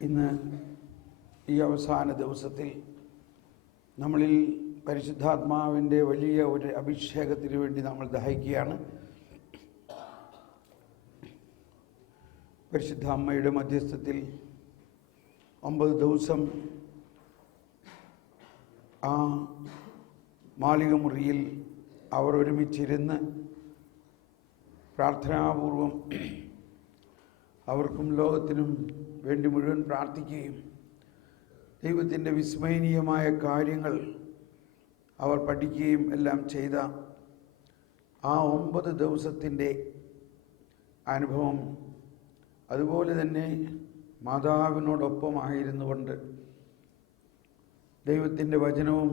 ഇന്ന് ഈ അവസാന ദിവസത്തിൽ നമ്മളിൽ പരിശുദ്ധാത്മാവിൻ്റെ വലിയ ഒരു അഭിഷേകത്തിന് വേണ്ടി നമ്മൾ ദാഹിക്കുകയാണ്. പരിശുദ്ധ അമ്മയുടെ മധ്യസ്ഥത്തിൽ 9 ദിവസം ആ മാളിക മുറിയിൽ അവർ ഒരുമിച്ചിരുന്ന് പ്രാർത്ഥനാപൂർവം അവർക്കും ലോകത്തിനും വേണ്ടി മുഴുവൻ പ്രാർത്ഥിക്കുകയും ദൈവത്തിൻ്റെ വിസ്മയനീയമായ കാര്യങ്ങൾ അവർ പഠിക്കുകയും എല്ലാം ചെയ്ത ആ 9 ദിവസത്തിൻ്റെ അനുഭവം, അതുപോലെ തന്നെ മാതാവിനോടൊപ്പമായിരുന്നു കൊണ്ട് ദൈവത്തിൻ്റെ വചനവും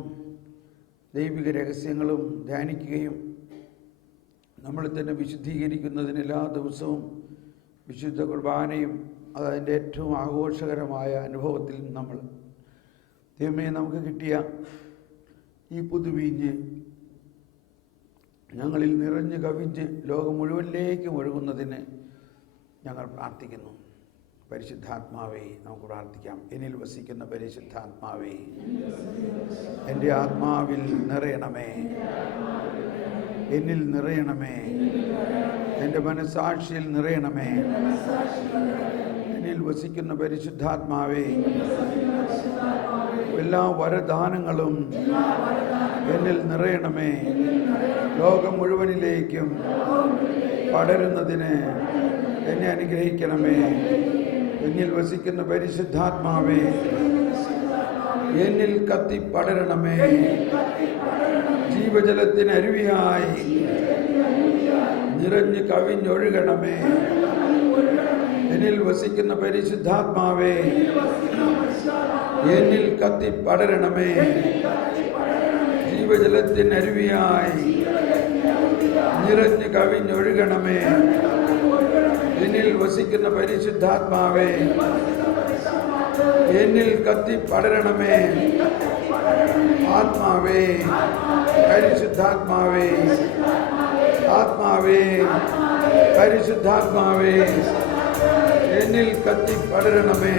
ദൈവിക രഹസ്യങ്ങളും ധ്യാനിക്കുകയും നമ്മളെ തന്നെ വിശുദ്ധീകരിക്കുന്നതിന് എല്ലാ ദിവസവും വിശുദ്ധ കുർബാനയും അതതിൻ്റെ ഏറ്റവും ആഘോഷകരമായ അനുഭവത്തിൽ നമ്മൾ ദൈവമേ നമുക്ക് കിട്ടിയ ഈ പുതുവീഞ്ഞ് ഞങ്ങളിൽ നിറഞ്ഞു കവിഞ്ഞ് ലോകം മുഴുവനിലേക്കും ഒഴുകുന്നതിന് ഞങ്ങൾ പ്രാർത്ഥിക്കുന്നു. പരിശുദ്ധാത്മാവേ, നമുക്ക് പ്രാർത്ഥിക്കാം. എന്നിൽ വസിക്കുന്ന പരിശുദ്ധാത്മാവേ, എൻ്റെ ആത്മാവിൽ നിറയണമേ, എന്നിൽ നിറയണമേ, എൻ്റെ മനസ്സാക്ഷിയിൽ നിറയണമേ. എന്നിൽ വസിക്കുന്ന പരിശുദ്ധാത്മാവേ, എല്ലാ വരദാനങ്ങളും എന്നിൽ നിറയണമേ. ലോകം മുഴുവനിലേക്കും പടരുന്നതിന് എന്നെ അനുഗ്രഹിക്കണമേ. എന്നിൽ വസിക്കുന്ന പരിശുദ്ധാത്മാവേ, എന്നിൽ കത്തി പടരണമേ. ജീവജലത്തിന് അരുവിയായി നിറഞ്ഞ് കവിഞ്ഞൊഴുകണമേ. എന്നിൽ വസിക്കുന്ന പരിശുദ്ധാത്മാവേ, എന്നിൽ കത്തി പടരണമേ. ജീവജലത്തിന് അരുവിയായി നിറഞ്ഞ് കവിഞ്ഞൊഴുകണമേ. എന്നിൽ വസിക്കുന്ന പരിശുദ്ധാത്മാവേ, എന്നിൽ കത്തി പടരണമേ. ആത്മാവേ, പരിശുദ്ധാത്മാവേ, ആത്മാവേ, പരിശുദ്ധാത്മാവേ, എന്നിൽ കത്തി പടരണമേ.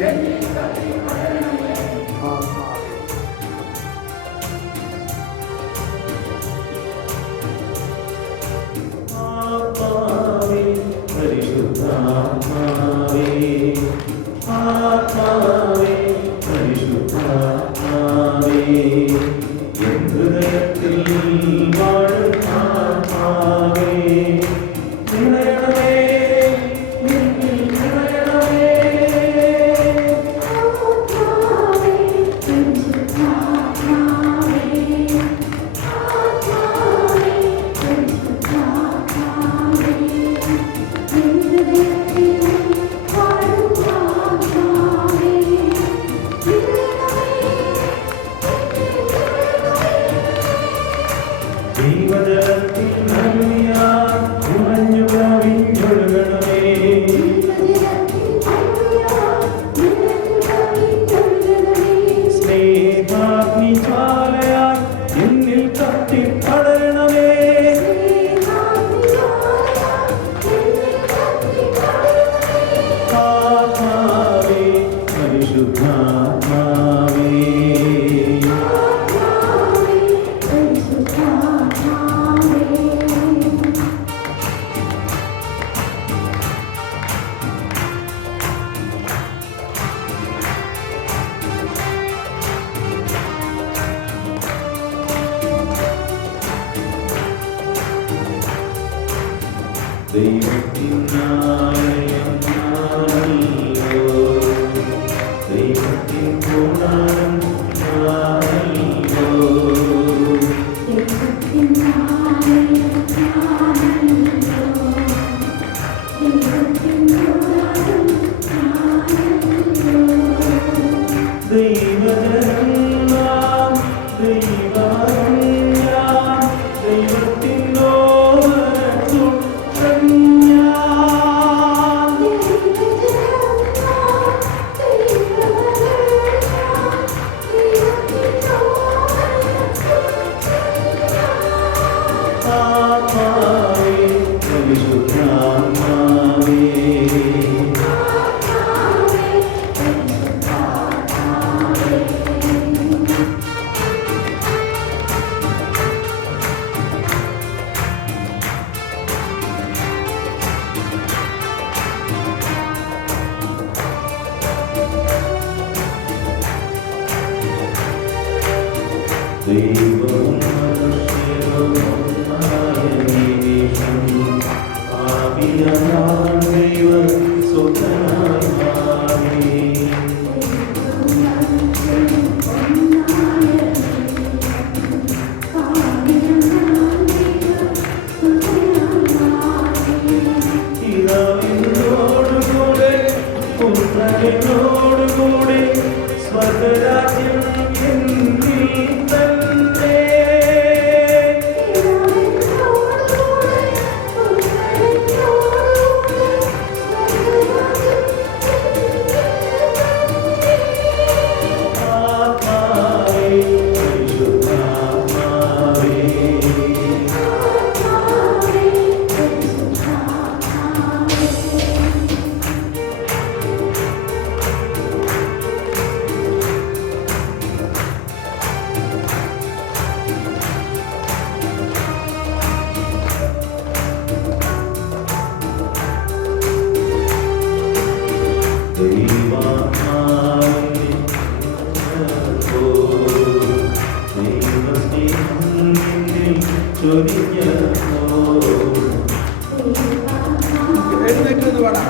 എഴുന്നേറ്റ് പാടാം.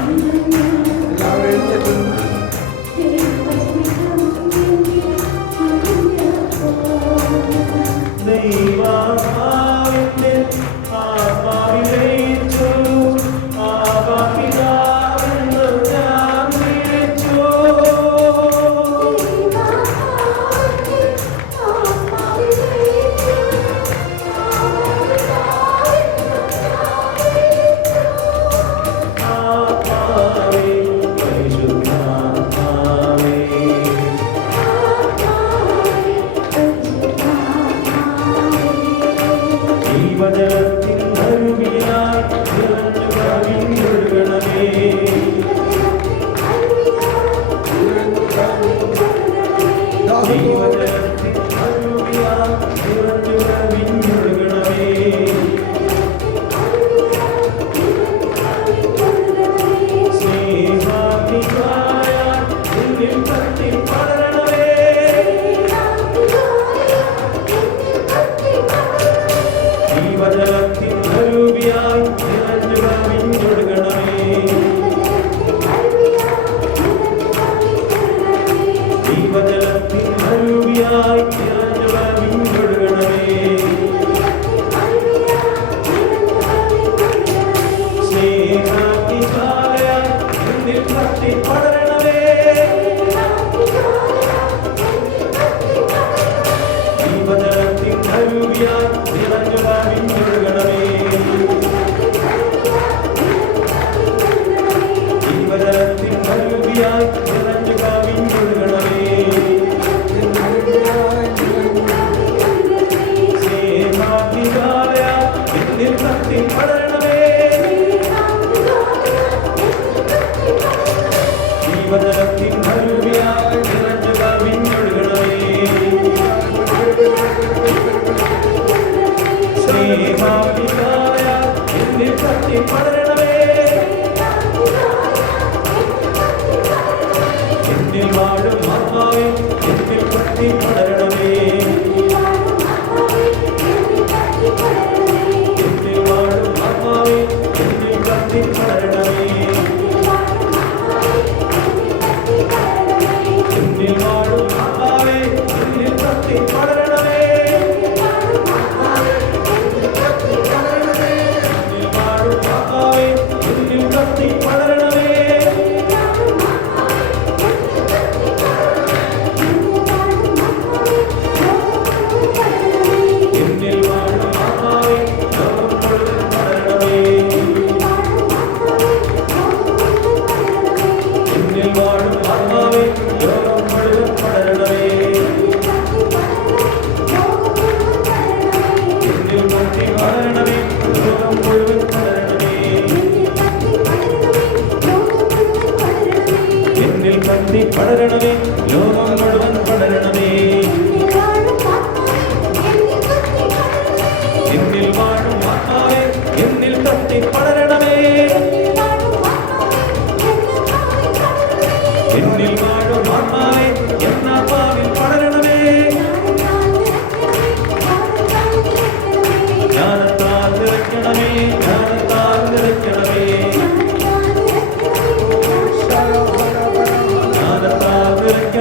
എല്ലാവരും എഴുന്നേറ്റ്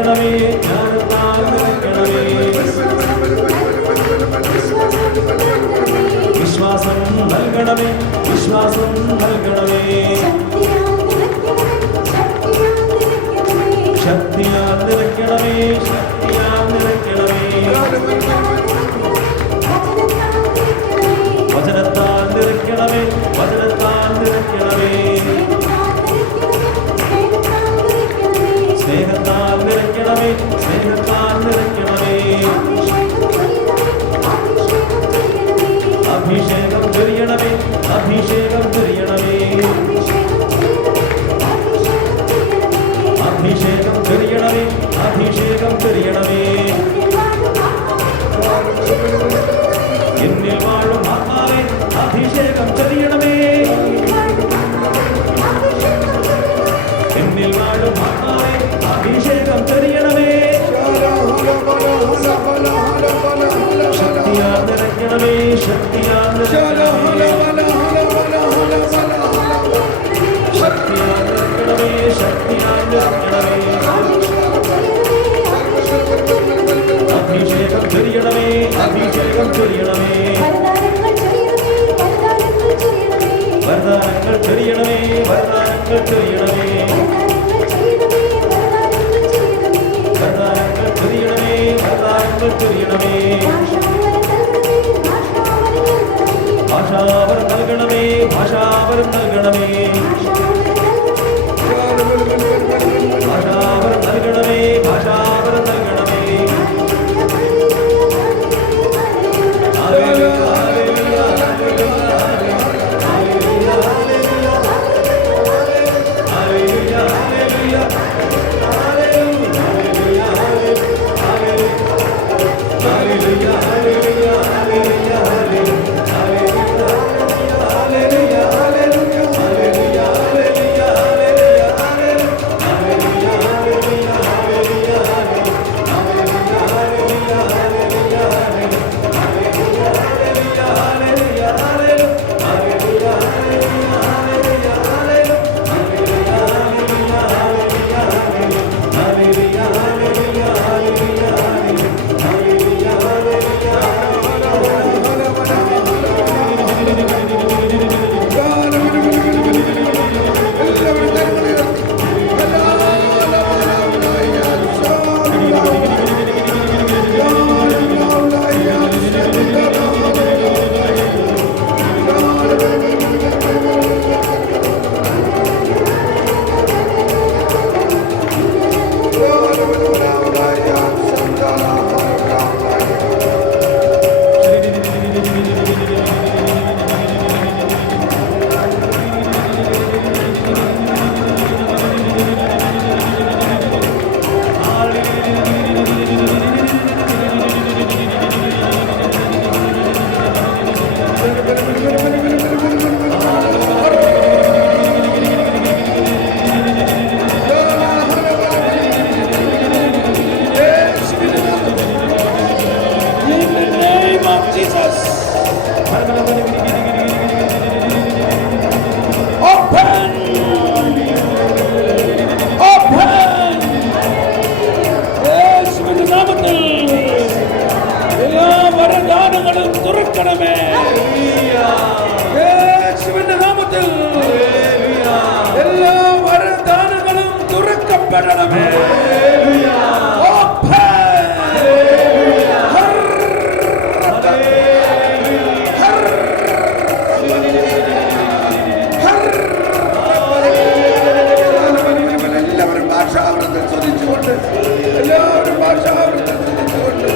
നൽകണമേ, ജ്ഞാനത്താൽ നിറയ്ക്കണമേ. വിശ്വാസം നൽകണമേ, വിശ്വാസം നൽകണമേ. ശക്തിയാൽ നിറയ്ക്കണമേ, ശക്തിയാൽ നിറയ്ക്കണമേ. വചനത്താൽ നിറയ്ക്കണമേ, വചനത്താൽ നിറയ്ക്കണമേ. സ്നേഹത്താൽ നിറയ്ക്കണമേ, സ്നേഹത്താൽ നിറയ്ക്കണമേ. അഭിഷേകം ചൊരിയണമേ, അഭിഷേകം ചൊരിയണമേ. അഭിഷേകം ചൊരിയണമേ, അഭിഷേകം ചൊരിയണമേ. എന്നിൽ വാഴും ആത്മാവേ, അഭിഷേകം ചൊരിയണമേ. എന്നിൽ വാഴും ആത്മാവേ, അഭിഷേകം ചൊരിയണമേ. ശക്തിയാൽ നിറയ്ക്കണമേ, ശക്തിയാൽ നിറയ്ക്കണമേ. ശക്തിയാൽ നിറയ്ക്കണമേ, ശക്തിയാൽ നിറയ്ക്കണമേ. അഭിഷേകം ചൊരിയണമേ, അഭിഷേകം ചൊരിയണമേ. വരദാനങ്ങൾ ചൊരിയണമേ, വരദാനങ്ങൾ ചൊരിയണമേ. വരദാനങ്ങൾ ചൊരിയണമേ, വരദാനങ്ങൾ ചൊരിയണമേ. ഭാഷാവരം നൽകണമേ, ഭാഷാവരം നൽകണമേ. ഭാഷാവരം നൽകണമേ, ഭാഷാവരം നൽകണമേ. തുറക്കണമേ, യേശുവിന്റെ നാമത്തിൽ എല്ലാ വരദാനങ്ങളും തുറക്കപ്പെടണമേ. എല്ലാവരും ഭാഷാവൃത്തം ശ്രദ്ധിച്ചുകൊണ്ട്, എല്ലാവരും ഭാഷാവൃത്തം ശ്രദ്ധിച്ചുകൊണ്ട്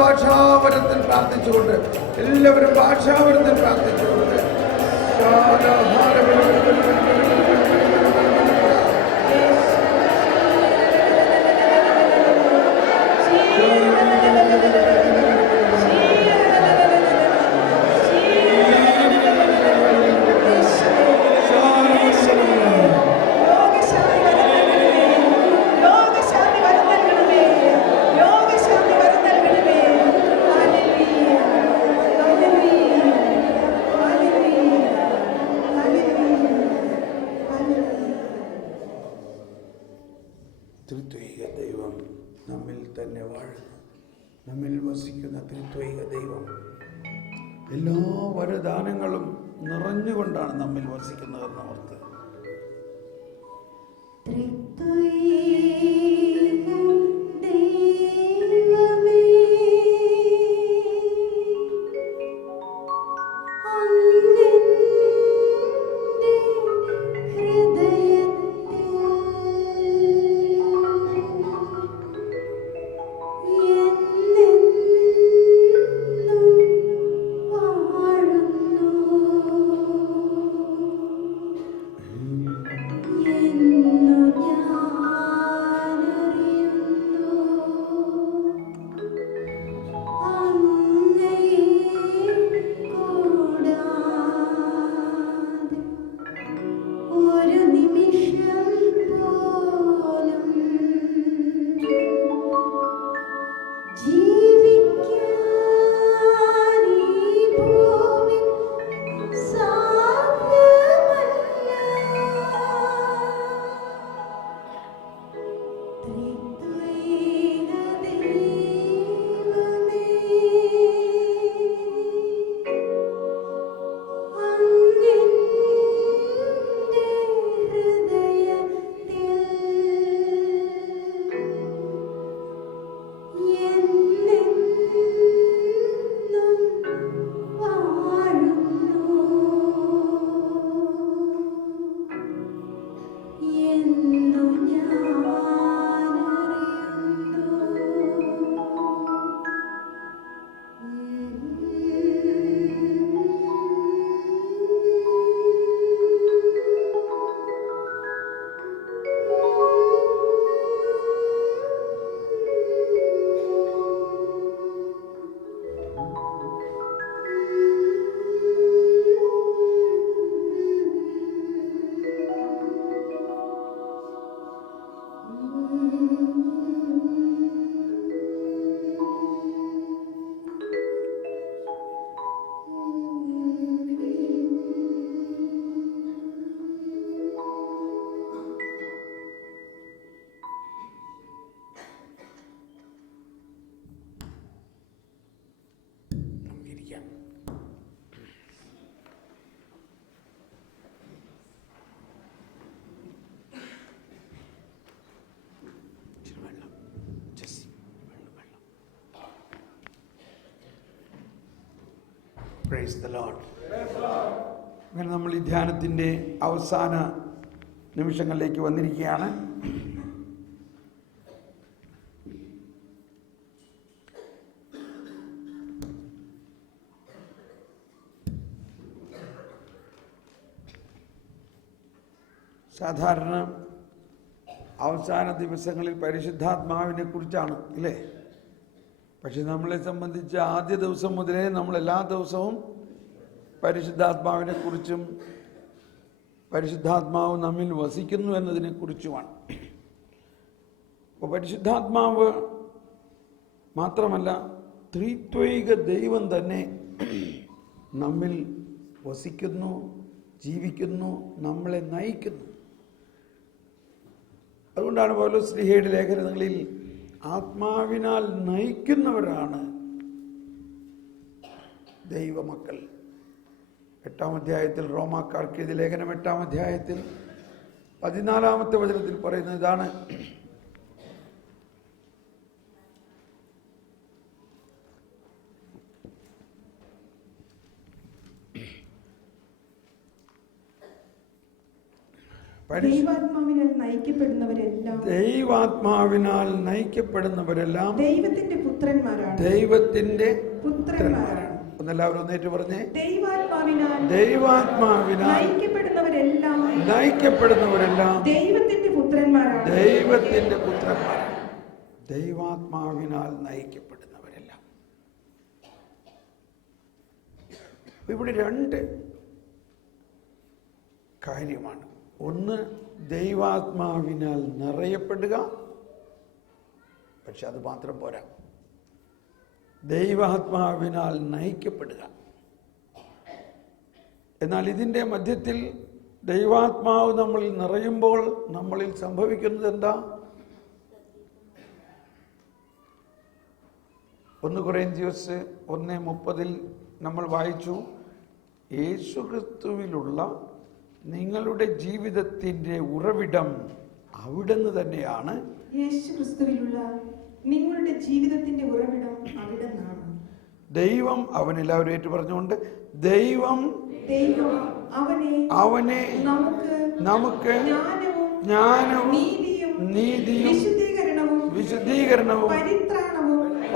ഭാഷാപരത്തിൽ പ്രാർത്ഥിച്ചുകൊണ്ട് എല്ലാവരും ഭാഷാപരത്തിൽ പ്രാർത്ഥിച്ചുകൊണ്ട് ത്രിത്വൈക ദൈവം നമ്മിൽ തന്നെ വാഴുന്നു. നമ്മിൽ വസിക്കുന്ന ത്രിത്വൈക ദൈവം എല്ലാ വരദാനങ്ങളും നിറഞ്ഞുകൊണ്ടാണ് നമ്മിൽ വസിക്കുന്നതെന്ന് ഓർത്ത് പ്രൈസ് ദി ലോർഡ്. അങ്ങനെ നമ്മൾ ഈ ധ്യാനത്തിൻ്റെ അവസാന നിമിഷങ്ങളിലേക്ക് വന്നിരിക്കുകയാണ്. സാധാരണ അവസാന ദിവസങ്ങളിൽ പരിശുദ്ധാത്മാവിനെ കുറിച്ചാണ് ഇല്ലേ? പക്ഷെ നമ്മളെ സംബന്ധിച്ച് ആദ്യ ദിവസം മുതലേ നമ്മൾ എല്ലാ ദിവസവും പരിശുദ്ധാത്മാവിനെ കുറിച്ചും പരിശുദ്ധാത്മാവ് നമ്മിൽ വസിക്കുന്നു എന്നതിനെ കുറിച്ചുമാണ്. അപ്പോൾ പരിശുദ്ധാത്മാവ് മാത്രമല്ല, ത്രിത്വൈക ദൈവം തന്നെ നമ്മിൽ വസിക്കുന്നു, ജീവിക്കുന്നു, നമ്മളെ നയിക്കുന്നു. അതുകൊണ്ടാണ് പൗലോസ് ശ്ലീഹയുടെ ലേഖനങ്ങളിൽ ആത്മാവിനാൽ നയിക്കുന്നവരാണ് ദൈവമക്കൾ. 8-ാം അധ്യായത്തിൽ റോമാക്കാർക്ക് എഴുതിയ ലേഖനം 8-ാം അധ്യായത്തിൽ 14-ാമത്തെ വചനത്തിൽ പറയുന്നത് ഇതാണ്: ദൈവാത്മാവിനാൽ നയിക്കപ്പെടുന്നവരെല്ലാം ദൈവത്തിന്റെ പുത്രന്മാരാണ്. ഒന്നെല്ലാവരും ഒന്നേറ്റ് പറഞ്ഞേ. ദൈവാത്മാവിനാൽ നയിക്കപ്പെടുന്നവരെല്ലാം ദൈവത്തിന്റെ പുത്രന്മാരാണ്. ദൈവാത്മാവിനാൽ നയിക്കപ്പെടുന്നവരെല്ലാം. ഇവിടെ രണ്ട് കാര്യമാണ്. ഒന്ന്, ദൈവാത്മാവിനാൽ നിറയപ്പെടുക. പക്ഷെ അത് മാത്രം പോരാ, ദൈവാത്മാവിനാൽ നയിക്കപ്പെടുക. എന്നാൽ ഇതിൻ്റെ മധ്യത്തിൽ ദൈവാത്മാവ് നമ്മളിൽ നിറയുമ്പോൾ നമ്മളിൽ സംഭവിക്കുന്നത് എന്താ? 1 കൊരിന്ത്യസ് 1:30 നമ്മൾ വായിച്ചു, യേശുക്രിസ്തുവിലുള്ള നിങ്ങളുടെ ജീവിതത്തിൻ്റെ ഉറവിടം അവിടുന്ന് തന്നെയാണ്. യേശുക്രിസ്തുവിലുള്ള നിങ്ങളുടെ ജീവിതത്തിന്റെ ഉറവിടം അവിടുന്നാണ്. ദൈവം, അവനെല്ലാവരും ഏറ്റു പറഞ്ഞുകൊണ്ട്, ദൈവം അവനെ നമുക്ക് ജ്ഞാനവും നീതിയും വിശുദ്ധീകരണവും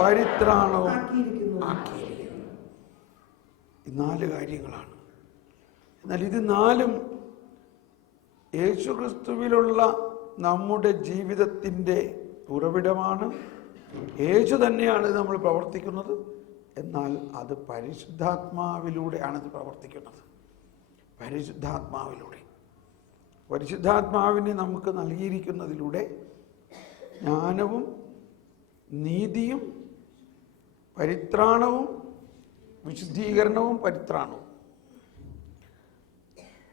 പരിത്രാണവും ആക്കിയിരിക്കുന്നു. ഈ 4 കാര്യങ്ങളാണ്. എന്നാൽ ഇത് 4 യേശുക്രിസ്തുവിലുള്ള നമ്മുടെ ജീവിതത്തിൻ്റെ ഉറവിടമാണ്. യേശു തന്നെയാണ് ഇത് നമ്മൾ പ്രവർത്തിക്കുന്നത്. എന്നാൽ അത് പരിശുദ്ധാത്മാവിലൂടെയാണ് ഇത് പ്രവർത്തിക്കുന്നത്. പരിശുദ്ധാത്മാവിനെ നമുക്ക് നൽകിയിരിക്കുന്നതിലൂടെ ജ്ഞാനവും നീതിയും പരിത്രാണവും വിശുദ്ധീകരണവും പരിത്രാണവും.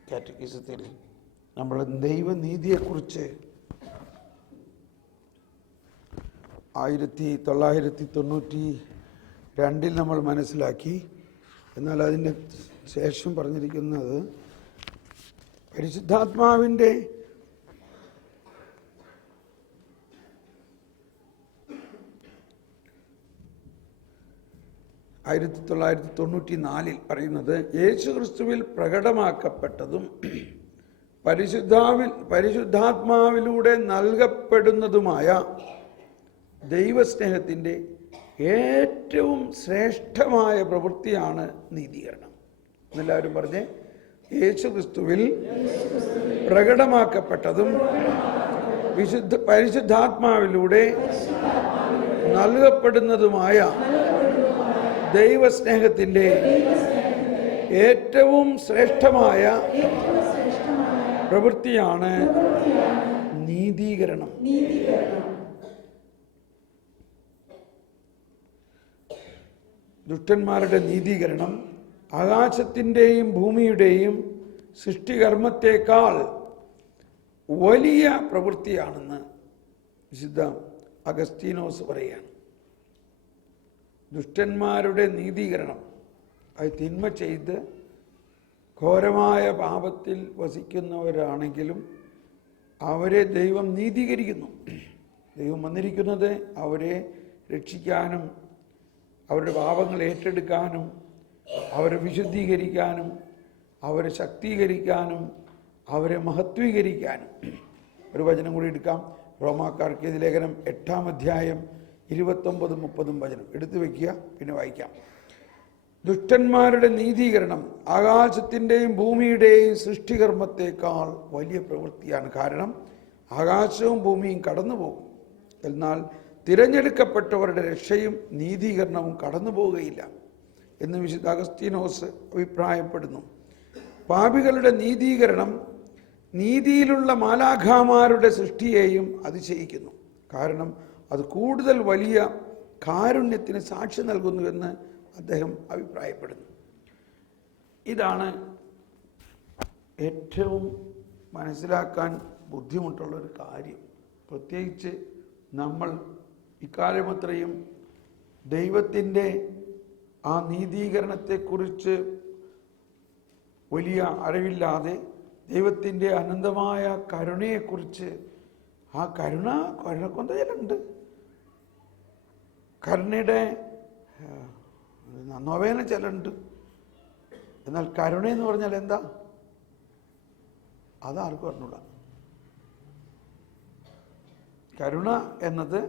കാറ്റഗിസത്തിൽ നമ്മൾ ദൈവനീതിയെക്കുറിച്ച് 1992 നമ്മൾ മനസ്സിലാക്കി. എന്നാൽ അതിന് ശേഷം പറഞ്ഞിരിക്കുന്നത് പരിശുദ്ധാത്മാവിൻ്റെ (1994) പറയുന്നത്, യേശുക്രിസ്തുവിൽ പ്രകടമാക്കപ്പെട്ടതും പരിശുദ്ധാത്മാവിലൂടെ നൽകപ്പെടുന്നതുമായ ദൈവസ്നേഹത്തിൻ്റെ ഏറ്റവും ശ്രേഷ്ഠമായ പ്രവൃത്തിയാണ് നീതീകരണം. എല്ലാവരും പറഞ്ഞേ, യേശുക്രിസ്തുവിൽ പ്രകടമാക്കപ്പെട്ടതും പരിശുദ്ധാത്മാവിലൂടെ നൽകപ്പെടുന്നതുമായ ദൈവസ്നേഹത്തിൻ്റെ ഏറ്റവും ശ്രേഷ്ഠമായ പ്രവൃത്തിയാണ് നീതീകരണം. ദുഷ്ടന്മാരുടെ നീതീകരണം ആകാശത്തിൻ്റെയും ഭൂമിയുടെയും സൃഷ്ടികർമ്മത്തേക്കാൾ വലിയ പ്രവൃത്തിയാണെന്ന് വിശുദ്ധ അഗസ്തീനോസ് പറയുകയാണ്. ദുഷ്ടന്മാരുടെ നീതീകരണം, അത് തിന്മ ചെയ്ത് ഘോരമായ പാപത്തിൽ വസിക്കുന്നവരാണെങ്കിലും അവരെ ദൈവം നീതീകരിക്കുന്നു. ദൈവം വന്നിരിക്കുന്നത് അവരെ രക്ഷിക്കാനും അവരുടെ പാപങ്ങൾ ഏറ്റെടുക്കാനും അവരെ വിശുദ്ധീകരിക്കാനും അവരെ ശക്തീകരിക്കാനും അവരെ മഹത്വീകരിക്കാനും. ഒരു വചനം കൂടി എടുക്കാം. റോമാക്കാർക്ക് എഴുതിയ ലേഖനം 8-ാം അധ്യായം 29-30 വചനം എടുത്തു വയ്ക്കുക, പിന്നെ വായിക്കാം. ദുഷ്ടന്മാരുടെ നീതീകരണം ആകാശത്തിൻ്റെയും ഭൂമിയുടെയും സൃഷ്ടികർമ്മത്തേക്കാൾ വലിയ പ്രവൃത്തിയാണ്. കാരണം ആകാശവും ഭൂമിയും കടന്നു പോകും, എന്നാൽ തിരഞ്ഞെടുക്കപ്പെട്ടവരുടെ രക്ഷയും നീതീകരണവും കടന്നു പോവുകയില്ല എന്ന് വിശുദ്ധ അഗസ്തീനോസ് അഭിപ്രായപ്പെടുന്നു. പാപികളുടെ നീതീകരണം നീതിയിലുള്ള മാലാഖമാരുടെ സൃഷ്ടിയെയും അതിശയിക്കുന്നു. കാരണം അത് കൂടുതൽ വലിയ കാരുണ്യത്തിന് സാക്ഷി നൽകുന്നുവെന്ന് അദ്ദേഹം അഭിപ്രായപ്പെടുന്നു. ഇതാണ് ഏറ്റവും മനസ്സിലാക്കാൻ ബുദ്ധിമുട്ടുള്ളൊരു കാര്യം. പ്രത്യേകിച്ച് നമ്മൾ ഇക്കാലമത്രയും ദൈവത്തിൻ്റെ ആ നീതീകരണത്തെക്കുറിച്ച് വലിയ അറിവില്ലാതെ ദൈവത്തിൻ്റെ അനന്തമായ കരുണയെക്കുറിച്ച്, ആ കരുണക്കൊന്ത ചിലുണ്ട്. കരുണയുടെ നൊവേന ചിലുണ്ട്. എന്നാൽ കരുണയെന്ന് പറഞ്ഞാൽ എന്താ? അതാർക്കും അറിഞ്ഞൂടാ. കരുണ എന്നത്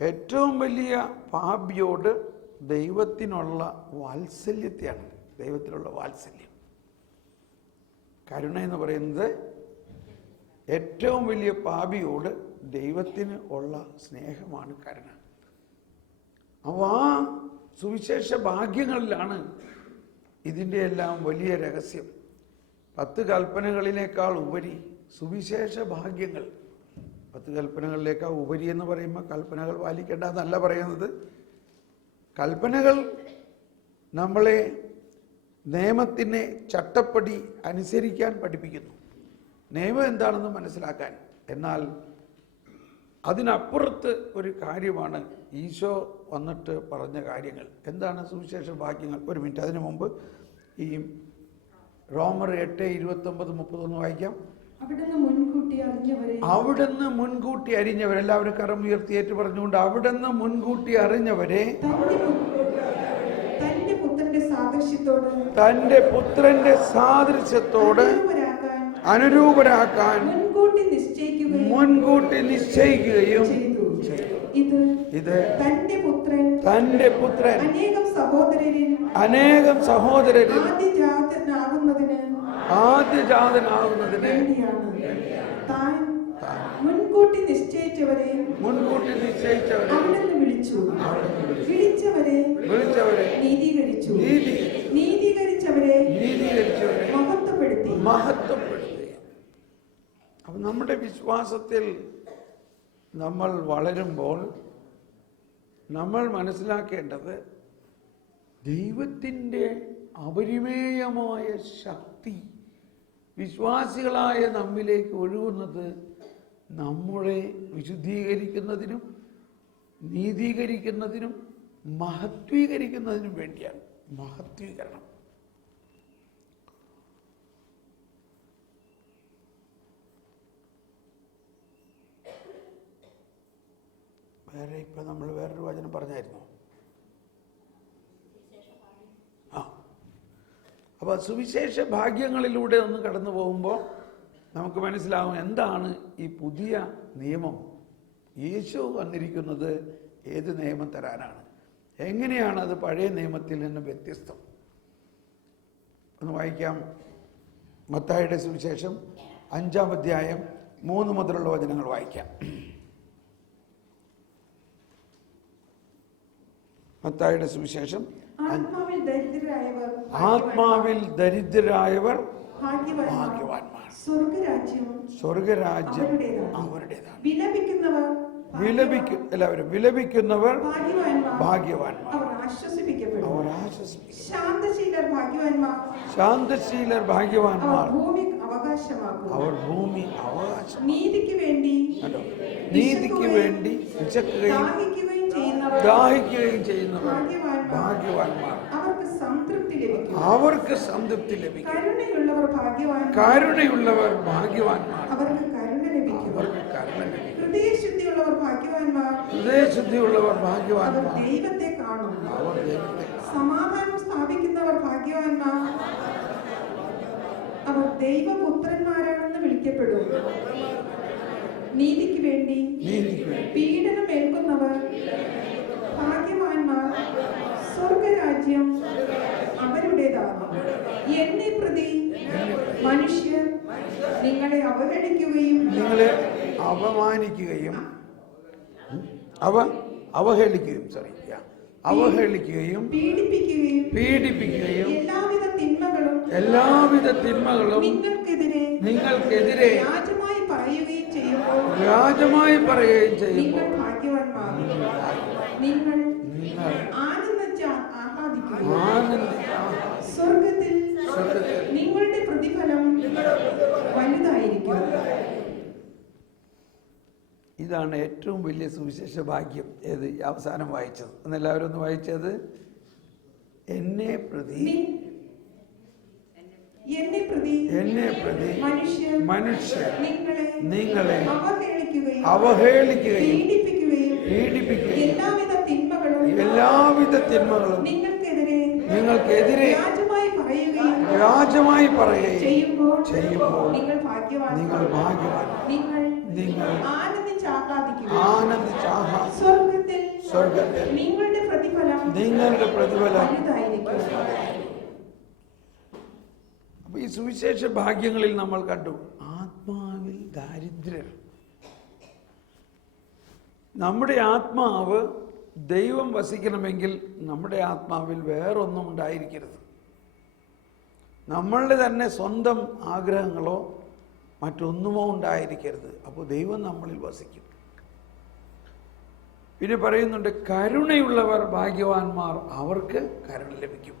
ഏറ്റവും വലിയ പാപിയോട് ദൈവത്തിനുള്ള വാത്സല്യത്തെയാണ്. ദൈവത്തിലുള്ള വാത്സല്യം. കരുണ എന്ന് പറയുന്നത് ഏറ്റവും വലിയ പാപിയോട് ദൈവത്തിന് ഉള്ള സ്നേഹമാണ് കരുണ. അപ്പോൾ ആ സുവിശേഷ ഭാഗ്യങ്ങളിലാണ് ഇതിൻ്റെ എല്ലാം വലിയ രഹസ്യം. 10 കൽപ്പനകളിനേക്കാൾ ഉപരി സുവിശേഷ ഭാഗ്യങ്ങൾ. 10 കൽപ്പനകളിലേക്കാൾ ഉപരി എന്ന് പറയുമ്പോൾ കൽപ്പനകൾ പാലിക്കേണ്ട എന്നല്ല പറയുന്നത്. കൽപ്പനകൾ നമ്മളെ നിയമത്തിനെ ചട്ടപ്പടി അനുസരിക്കാൻ പഠിപ്പിക്കുന്നു, നിയമം എന്താണെന്ന് മനസ്സിലാക്കാൻ. എന്നാൽ അതിനപ്പുറത്ത് ഒരു കാര്യമാണ് ഈശോ വന്നിട്ട് പറഞ്ഞ കാര്യങ്ങൾ. എന്താണ് സുവിശേഷ ഭാഗ്യങ്ങൾ? ഒരു മിനിറ്റ്, അതിനു മുമ്പ് ഈ റോമർ 8:29-30 വായിക്കാം. അവിടുന്ന് മുൻകൂട്ടി അറിഞ്ഞവരെ, അവിടുന്ന് മുൻകൂട്ടി അറിഞ്ഞവരെ, എല്ലാവരും കരം ഉയർത്തി ഏറ്റു പറഞ്ഞുകൊണ്ട്, അവിടുന്ന് മുൻകൂട്ടി അറിഞ്ഞവരെ തന്റെ പുത്രന്റെ സാദൃശ്യത്തോട് അനുരൂപരാക്കാൻ മുൻകൂട്ടി നിശ്ചയിക്കുകയും ഇത് തന്റെ പുത്രൻ അനേകം സഹോദരരിൽ ആദ്യജാതനാകുന്നതിന് മുൻകൂട്ടി നിശ്ചയിച്ചവരെ വിളിച്ചവരെ നീതീകരിച്ചവരെ മഹത്വപ്പെടുത്തി. അപ്പം നമ്മുടെ വിശ്വാസത്തിൽ നമ്മൾ വളരുമ്പോൾ നമ്മൾ മനസ്സിലാക്കേണ്ടത് ദൈവത്തിൻ്റെ അപരിമേയമായ ശക്തി വിശ്വാസികളായ നമ്മിലേക്ക് ഒഴുകുന്നത് നമ്മളെ വിശുദ്ധീകരിക്കുന്നതിനും നീതീകരിക്കുന്നതിനും മഹത്വീകരിക്കുന്നതിനും വേണ്ടിയാണ്. മഹത്വീകരണം. വേറെ ഇപ്പം നമ്മൾ വേറൊരു വചനം പറഞ്ഞായിരുന്നു. അപ്പോൾ സുവിശേഷ ഭാഗ്യങ്ങളിലൂടെ ഒന്ന് കടന്നു പോകുമ്പോൾ നമുക്ക് മനസ്സിലാവും എന്താണ് ഈ പുതിയ നിയമം. യേശു വന്നിരിക്കുന്നത് ഏത് നിയമം തരാനാണ്, എങ്ങനെയാണ് അത് പഴയ നിയമത്തിൽ നിന്ന് വ്യത്യസ്തം. ഒന്ന് വായിക്കാം. മത്തായിയുടെ സുവിശേഷം 5-ാം അധ്യായം 3 മുതലുള്ള വചനങ്ങൾ വായിക്കാം. മത്തായിയുടെ സുവിശേഷം. ആത്മാവിൽ ദരിദ്രരായവർ ഭാഗ്യവാന്മാർ, സ്വർഗരാജ്യം അവരുടേതാണ്. എല്ലാവരും വിലപിക്കുന്നവർ ഭാഗ്യവാന്മാർ, അവർ ശാന്തശീലർ ഭാഗ്യവാന്മാർ, അവർ ഭൂമി അവകാശം. നീതിക്ക് വേണ്ടി ദാഹിക്കുകയും ചെയ്യുന്നവർ ഭാഗ്യവാന്മാർ, അവർക്ക് സംതൃപ്തി ലഭിക്കും. കരുണയുള്ളവർ ഭാഗ്യവാന്മാർ, അവർക്ക് കരുണ ലഭിക്കും. ഹൃദയശുദ്ധിയുള്ളവർ ഭാഗ്യവാന്മാർ, ദൈവത്തെ കാണും. അവർ ദൈവത്തെ. സമാധാനം സ്ഥാപിക്കുന്നവർ ഭാഗ്യവാന്മാർ, അവർ ദൈവപുത്രന്മാരാണെന്ന് വിളിക്കപ്പെടും. നീതിക്ക് വേണ്ടി പീഡനം ഏൽക്കുന്നവർ ഭാഗ്യവാന്മാർ, സ്വർഗരാജ്യം അവരുടേതാണ്. എന്നെ പ്രതി മനുഷ്യർ നിങ്ങളെ അവഹേളിക്കുകയും അവഹേളിക്കുകയും പീഡിപ്പിക്കുകയും എല്ലാവിധ തിന്മകളും നിങ്ങൾക്കെതിരെ വ്യാജമായി പറയുകയും ചെയ്യുമ്പോൾ നിങ്ങൾ സ്വർഗത്തിൽ നിങ്ങളുടെ പ്രതിഫലം വലുതായിരിക്കും. ഇതാണ് ഏറ്റവും വലിയ സുവിശേഷ ഭാഗ്യം. ഏത് അവസാനം വായിച്ചത് എന്നെല്ലാവരും ഒന്ന് വായിച്ചത്. എന്നെ പ്രതി മനുഷ്യർ നിങ്ങളെ അവഹേളിക്കുകയും പീഡിപ്പിക്കുകയും എല്ലാവിധ തിന്മകളും നിങ്ങൾക്കെതിരെ വ്യാജമായി പറയുകയും ചെയ്യുമ്പോൾ നിങ്ങൾ ഭാഗ്യവാൻ. നിങ്ങൾ സ്വർഗത്തിൽ നിങ്ങളുടെ പ്രതിഫലം വലുതായിരിക്കും. അപ്പൊ ഈ സുവിശേഷ ഭാഗ്യങ്ങളിൽ നമ്മൾ കണ്ടു ആത്മാവിൽ ദാരിദ്ര്യം. നമ്മുടെ ആത്മാവ് ദൈവം വസിക്കണമെങ്കിൽ നമ്മുടെ ആത്മാവിൽ വേറൊന്നും ഉണ്ടായിരിക്കരുത്. നമ്മളുടെ തന്നെ സ്വന്തം ആഗ്രഹങ്ങളോ മറ്റൊന്നുമോ ഉണ്ടായിരിക്കരുത്. അപ്പോൾ ദൈവം നമ്മളിൽ വസിക്കും. പിന്നെ പറയുന്നുണ്ട്, കരുണയുള്ളവർ ഭാഗ്യവാന്മാർ, അവർക്ക് കരുണ ലഭിക്കും.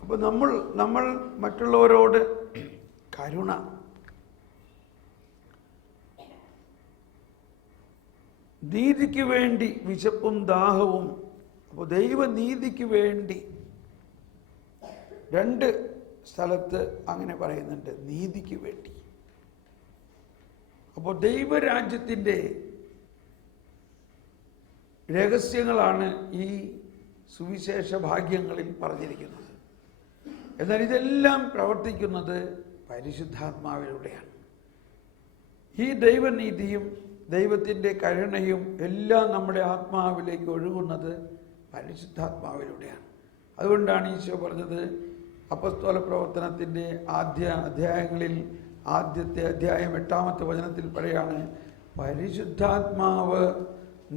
അപ്പോൾ നമ്മൾ മറ്റുള്ളവരോട് കരുണ, നീതിക്ക് വേണ്ടി വിശപ്പും ദാഹവും. അപ്പോൾ ദൈവനീതിക്ക് വേണ്ടി രണ്ട് സ്ഥലത്ത് അങ്ങനെ പറയുന്നുണ്ട്, നീതിക്ക് വേണ്ടി. അപ്പോൾ ദൈവരാജ്യത്തിൻ്റെ രഹസ്യങ്ങളാണ് ഈ സുവിശേഷ ഭാഗ്യങ്ങളിൽ പറഞ്ഞിരിക്കുന്നത്. എന്നാൽ ഇതെല്ലാം പ്രവർത്തിക്കുന്നത് പരിശുദ്ധാത്മാവിലൂടെയാണ്. ഈ ദൈവനീതിയും ദൈവത്തിൻ്റെ കരുണയും എല്ലാം നമ്മുടെ ആത്മാവിലേക്ക് ഒഴുകുന്നത് പരിശുദ്ധാത്മാവിലൂടെയാണ്. അതുകൊണ്ടാണ് ഈശോ പറഞ്ഞത്, അപ്പസ്തോല പ്രവർത്തനത്തിൻ്റെ ആദ്യ അധ്യായങ്ങളിൽ ആദ്യത്തെ അധ്യായം 8-ാമത്തെ വചനത്തിൽ പറയാണ്, പരിശുദ്ധാത്മാവ്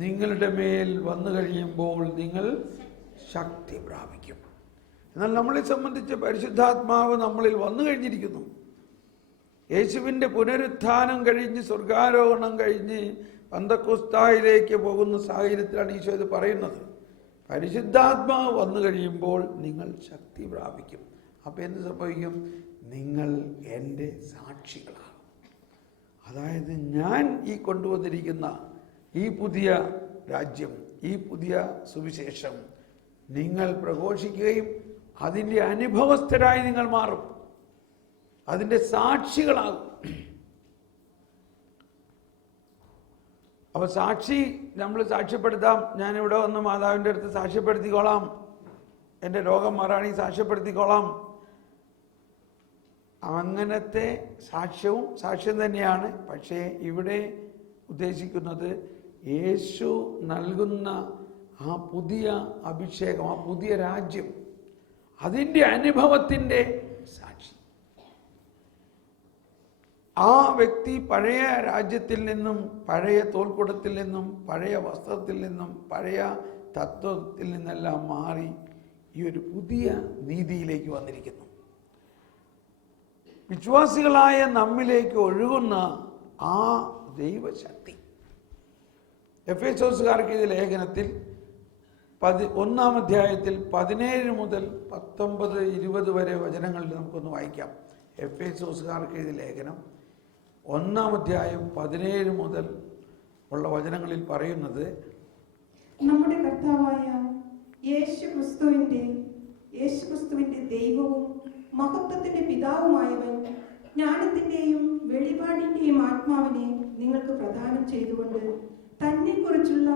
നിങ്ങളുടെ മേൽ വന്നു കഴിയുമ്പോൾ നിങ്ങൾ ശക്തി പ്രാപിക്കും. എന്നാൽ നമ്മളെ സംബന്ധിച്ച് പരിശുദ്ധാത്മാവ് നമ്മളിൽ വന്നു കഴിഞ്ഞിരിക്കുന്നു. യേശുവിൻ്റെ പുനരുത്ഥാനം കഴിഞ്ഞ് സ്വർഗാരോഹണം കഴിഞ്ഞ് പന്തക്കോസ്തായിലേക്ക് പോകുന്ന സാഹചര്യത്തിലാണ് ഈശോ ഇത് പറയുന്നത്. പരിശുദ്ധാത്മാവ് വന്നു കഴിയുമ്പോൾ നിങ്ങൾ ശക്തി പ്രാപിക്കും. അപ്പം എന്ത് സംഭവിക്കും? നിങ്ങൾ എൻ്റെ സാക്ഷികളാണ്. അതായത് ഞാൻ ഈ കൊണ്ടുവന്നിരിക്കുന്ന ഈ പുതിയ രാജ്യം, ഈ പുതിയ സുവിശേഷം നിങ്ങൾ പ്രഘോഷിക്കുകയും അതിൻ്റെ അനുഭവസ്ഥരായി നിങ്ങൾ മാറും, അതിൻ്റെ സാക്ഷികളാകും. അപ്പോൾ സാക്ഷി നമ്മൾ സാക്ഷ്യപ്പെടുത്താം. ഞാനിവിടെ വന്ന് മാതാവിൻ്റെ അടുത്ത് സാക്ഷ്യപ്പെടുത്തിക്കോളാം, എൻ്റെ രോഗം മാറാണെങ്കിൽ സാക്ഷ്യപ്പെടുത്തിക്കോളാം. അങ്ങനത്തെ സാക്ഷ്യം തന്നെയാണ്. പക്ഷേ ഇവിടെ ഉദ്ദേശിക്കുന്നത് യേശു നൽകുന്ന ആ പുതിയ അഭിഷേകം, ആ പുതിയ രാജ്യം, അതിൻ്റെ അനുഭവത്തിൻ്റെ സാക്ഷി. ആ വ്യക്തി പഴയ രാജ്യത്തിൽ നിന്നും, പഴയ തോൽക്കുടത്തിൽ നിന്നും, പഴയ വസ്ത്രത്തിൽ നിന്നും, പഴയ തത്വത്തിൽ നിന്നെല്ലാം മാറി ഈ ഒരു പുതിയ നീതിയിലേക്ക് വന്നിരിക്കുന്നു. വിശ്വാസികളായ നമ്മിലേക്ക് ഒഴുകുന്ന ആ ദൈവശക്തി. എഫേസോസുകാർക്ക് എഴുതിയ ലേഖനത്തിൽ 1-ാം അധ്യായത്തിൽ 17 മുതൽ 19-20 വരെ വചനങ്ങളിൽ നമുക്കൊന്ന് വായിക്കാം. എഫേസോസുകാർക്ക് എഴുതിയ ലേഖനം 1-ാം അധ്യായം 17 മുതൽ ഉള്ള വചനങ്ങളിൽ പറയുന്നത്, നമ്മുടെ കർത്താവായ യേശുക്രിസ്തുവിന്റെ ദൈവവും മഹത്വത്തിന്റെ പിതാവുമായവൻ ജ്ഞാനത്തിന്റെയും വെളിപാടിന്റെയും ആത്മാവിനെ നിങ്ങൾക്ക് പ്രദാനം ചെയ്തുകൊണ്ട് തന്നെക്കുറിച്ചുള്ള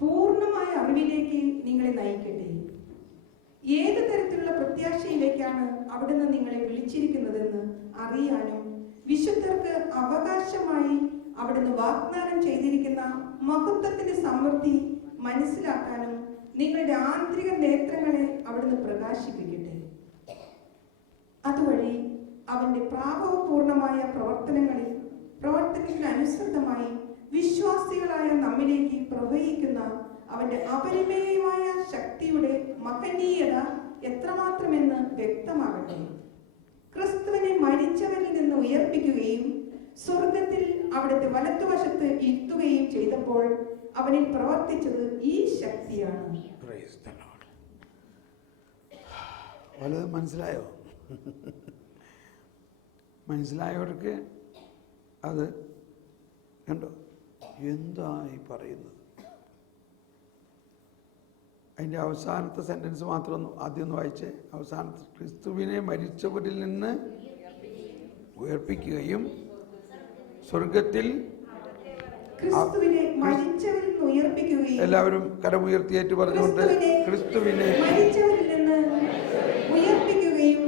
പൂർണ്ണമായ അറിവിലേക്ക് നിങ്ങളെ നയിക്കട്ടെ. ഏത് തരത്തിലുള്ള പ്രത്യാശയിലേക്കാണ് അവിടുന്ന് നിങ്ങളെ വിളിച്ചിരിക്കുന്നതെന്ന് അറിയാനും വിശുദ്ധർക്ക് അവകാശമായി അവിടുന്ന് വാഗ്ദാനം ചെയ്തിരിക്കുന്ന മഹത്വത്തിന്റെ സമൃദ്ധി മനസ്സിലാക്കാനും നിങ്ങളുടെ ആന്തരിക നേത്രങ്ങളെ അവിടുന്ന് പ്രകാശിപ്പിക്കട്ടെ. അതുവഴി അവന്റെ പ്രാഭവപൂർണമായ പ്രവർത്തനത്തിന് അനുസൃതമായി വിശ്വാസികളായ നമ്മിലേക്ക് പ്രവഹിക്കുന്ന അവന്റെ അപരിമേയമായ ശക്തിയുടെ മഹനീയത എത്രമാത്രമെന്ന് വ്യക്തമാകട്ടെ. ക്രിസ്തുവിനെ മരിച്ചവരിൽ നിന്ന് ഉയർപ്പിക്കുകയും സ്വർഗത്തിൽ അവിടുത്തെ വലത്തുവശത്ത് ഇരുത്തുകയും ചെയ്തപ്പോൾ അവനിൽ പ്രവർത്തിച്ചത് ഈ ശക്തിയാണ്. വല്ലതും മനസ്സിലായോ? മനസ്സിലായവർക്ക് അത് കണ്ടോ, എന്താ ഈ പറയുന്നത്? അതിൻ്റെ അവസാനത്തെ സെൻറ്റൻസ് മാത്രം ആദ്യം ഒന്ന് വായിച്ചേ. അവസാനത്തെ, ക്രിസ്തുവിനെ മരിച്ചവരിൽ നിന്ന് ഉയർപ്പിക്കുകയും സ്വർഗത്തിൽ, എല്ലാവരും കരമുയർത്തിയേറ്റ് പറഞ്ഞുകൊണ്ട്, ക്രിസ്തുവിനെ മരിച്ചവരിൽ നിന്ന് ഉയർപ്പിക്കുകയും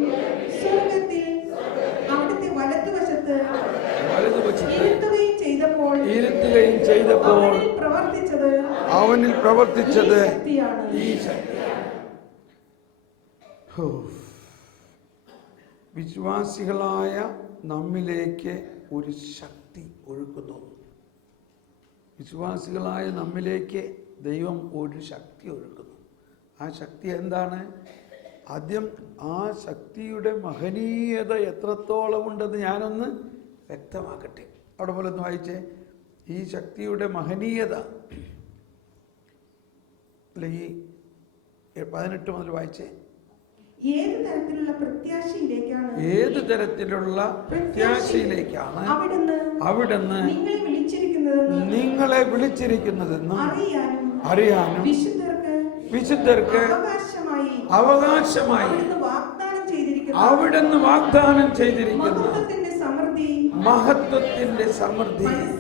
സ്വർഗത്തിൽ അവിടുത്തെ വലതുവശത്ത് ഇരുത്തുകയും ചെയ്തപ്പോൾ അവനിൽ പ്രവർത്തിച്ചത് ഈ ശക്തിയാണ്. വിശ്വാസികളായ നമ്മിലേക്ക് ഒരു ശക്തി ഒഴുകുന്നു. വിശ്വാസികളായ നമ്മിലേക്ക് ദൈവം ഒരു ശക്തി ഒഴുകുന്നു. ആ ശക്തി എന്താണ്? ആദ്യം ആ ശക്തിയുടെ മഹനീയത എത്രത്തോളം ഉണ്ടെന്ന് ഞാനൊന്ന് വ്യക്തമാക്കട്ടെ. അവിടെ പോലെ ഒന്ന് വായിച്ചേ. ഈ ശക്തിയുടെ മഹനീയത അല്ലെ, ഈ 18 മുതൽ വായിച്ചേ. ഏത് തരത്തിലുള്ള പ്രത്യാശയിലേക്കാണ് അവിടുന്ന് നിങ്ങളെ വിളിച്ചിരിക്കുന്നതെന്നും അറിയാനും വിശുദ്ധർക്ക് അവകാശമായി അവിടുന്ന് വാഗ്ദാനം ചെയ്തിരിക്കുന്ന മഹത്വത്തിന്റെ സമൃദ്ധി